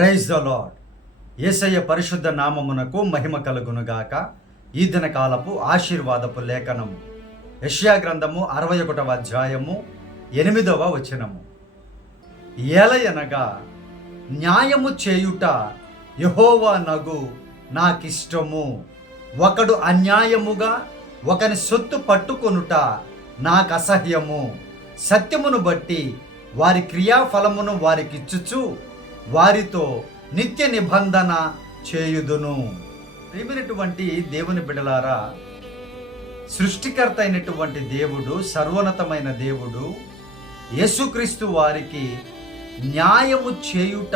Praise the lord యేసయ్య పరిశుద్ధ నామమునకు మహిమ కలుగునుగాక. ఈ దిన కాలపు ఆశీర్వాదపు లేఖనము. యష్యా గ్రంథము అరవై ఒకటవ అధ్యాయము ఎనిమిదవ వచనము. ఏలయనగా న్యాయము చేయుట యహోవా నగు నాకిష్టము. ఒకడు అన్యాయముగా ఒకని సొత్తు పట్టుకొనుట నాకు అసహ్యము సత్యమును బట్టి వారి క్రియాఫలమును వారికిచ్చుచు వారితో నిత్య నిబంధన చేయుదును. ప్రేమైనటువంటి దేవుని బిడలారా సృష్టికర్త అయినటువంటి దేవుడు సర్వోన్నతమైన దేవుడు యేసుక్రీస్తు వారికి న్యాయము చేయుట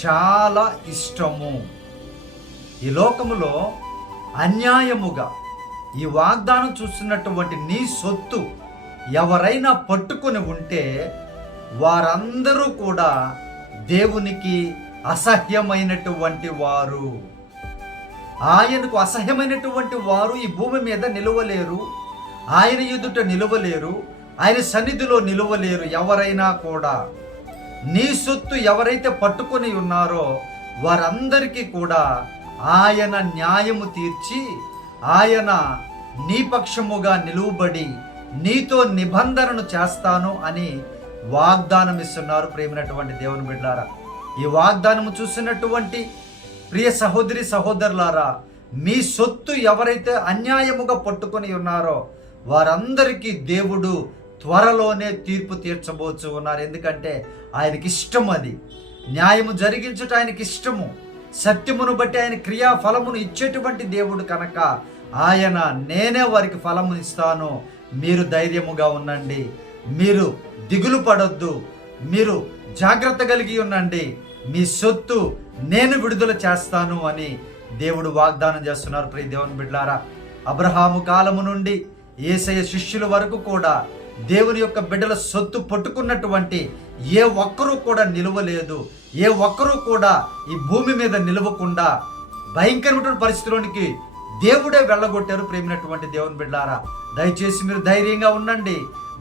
చాలా ఇష్టము. ఈ లోకములో అన్యాయముగా ఈ వాగ్దానం చూస్తున్నటువంటి నీ సొత్తు ఎవరైనా పట్టుకొని ఉంటే వారందరూ కూడా దేవునికి అసహ్యమైనటువంటి వారు. ఆయనకు అసహ్యమైనటువంటి వారు ఈ భూమి మీద నిలవలేరు. ఆయన ఎదుట నిలవలేరు. ఆయన సన్నిధిలో నిలవలేరు ఎవరైనా కూడా. నీ సొత్తు ఎవరైతే పట్టుకొని ఉన్నారో వారందరికీ కూడా ఆయన న్యాయము తీర్చి ఆయన నీ పక్షముగా నిలువబడి నీతో నిబంధనను చేస్తాను అని వాగ్దానం ఇస్తున్నారు ప్రేమైనటువంటి దేవుని బిడ్డారా ఈ వాగ్దానము చూసినటువంటి ప్రియ సహోదరి సహోదరులారా మీ సొత్తు ఎవరైతే అన్యాయముగా పట్టుకొని ఉన్నారో వారందరికీ దేవుడు త్వరలోనే తీర్పు తీర్చబోచు ఉన్నారు. ఎందుకంటే ఆయనకి ఇష్టం అది. న్యాయము జరిగించుట ఆయనకి ఇష్టము. సత్యమును బట్టి ఆయన క్రియా ఫలమును ఇచ్చేటువంటి దేవుడు కనుక ఆయన నేనే వారికి ఫలము ఇస్తాను మీరు ధైర్యముగా ఉండండి. మీరు దిగులు పడొద్దు. మీరు జాగ్రత్త కలిగి ఉండండి. మీ సొత్తు నేను విడుదల చేస్తాను అని దేవుడు వాగ్దానం చేస్తున్నారు. ప్రియ దేవుని బిడ్లారా అబ్రహాము కాలము నుండి ఏసయ శిష్యుల వరకు కూడా దేవుని యొక్క బిడ్డల సొత్తు పట్టుకున్నటువంటి ఏ ఒక్కరూ కూడా నిలవలేదు. ఏ ఒక్కరూ కూడా ఈ భూమి మీద నిలవకుండా భయంకరమైనటువంటి పరిస్థితిలోనికి దేవుడే వెళ్ళగొట్టారు. ప్రేమినటువంటి దేవుని బిడ్డారా దయచేసి మీరు ధైర్యంగా ఉండండి.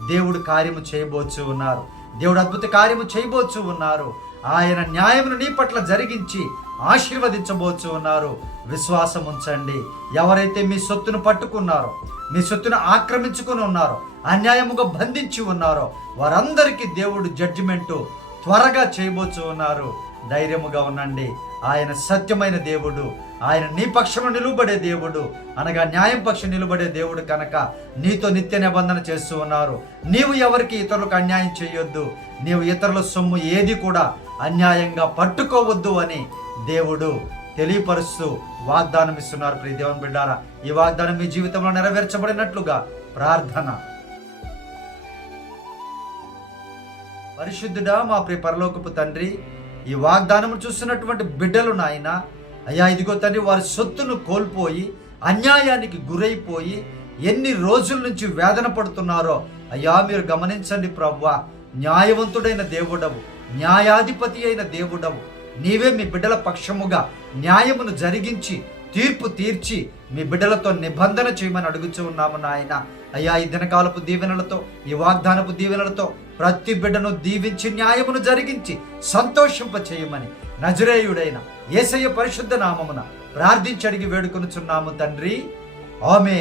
దేవుడు కార్యము చేయబోచు ఉన్నారు. దేవుడు అద్భుత కార్యము చేయబోచు ఉన్నారు. ఆయన న్యాయమును నీ పట్ల జరిగించి ఆశీర్వదించబోచు ఉన్నారు. విశ్వాసం ఉంచండి. ఎవరైతే మీ సొత్తును పట్టుకున్నారో మీ సొత్తును ఆక్రమించుకుని ఉన్నారో అన్యాయముగా బంధించి ఉన్నారో వారందరికీ దేవుడు జడ్జిమెంటు త్వరగా చేయబోచు ఉన్నారు. ధైర్యముగా ఉండండి. ఆయన సత్యమైన దేవుడు. ఆయన నీ పక్షము నిలువబడే దేవుడు. అనగా న్యాయం పక్షం నిలబడే దేవుడు కనుక నీతో నిత్య నిబంధన చేస్తూ ఉన్నారు. నీవు ఎవరికి ఇతరులకు అన్యాయం చేయొద్దు. నీవు ఇతరుల సొమ్ము ఏది కూడా అన్యాయంగా పట్టుకోవద్దు అని దేవుడు తెలియపరుస్తూ వాగ్దానం ఇస్తున్నారు. ప్రియ దేవన్ బిడ్డారా ఈ వాగ్దానం మీ జీవితంలో నెరవేర్చబడినట్లుగా ప్రార్థన. పరిశుద్ధుడా మా ప్రియ పరలోకపు తండ్రి ఈ వాగ్దానము చూస్తున్నటువంటి బిడ్డలు నాయన అయ్యా ఇదిగో తండ్రి వారి సొత్తును కోల్పోయి అన్యాయానికి గురైపోయి ఎన్ని రోజుల నుంచి వేదన పడుతున్నారో అయ్యా మీరు గమనించండి ప్రవ్వా న్యాయవంతుడైన దేవుడవు న్యాయాధిపతి అయిన దేవుడవు. నీవే మీ బిడ్డల పక్షముగా న్యాయమును జరిగించి తీర్పు తీర్చి మీ బిడ్డలతో నిబంధన చేయమని అడుగుచూ ఉన్నాము నాయన. అయ్యా ఈ దినకాలపు దీవెనలతో ఈ వాగ్దానపు దీవెనలతో ప్రతి బిడ్డను దీవించి న్యాయమును జరిగించి సంతోషింప చేయమని నజరేయుడైన ఏసయ్య పరిశుద్ధ నామమున ప్రార్థించి అడిగి వేడుకొనుచున్నాము తండ్రి. ఆమె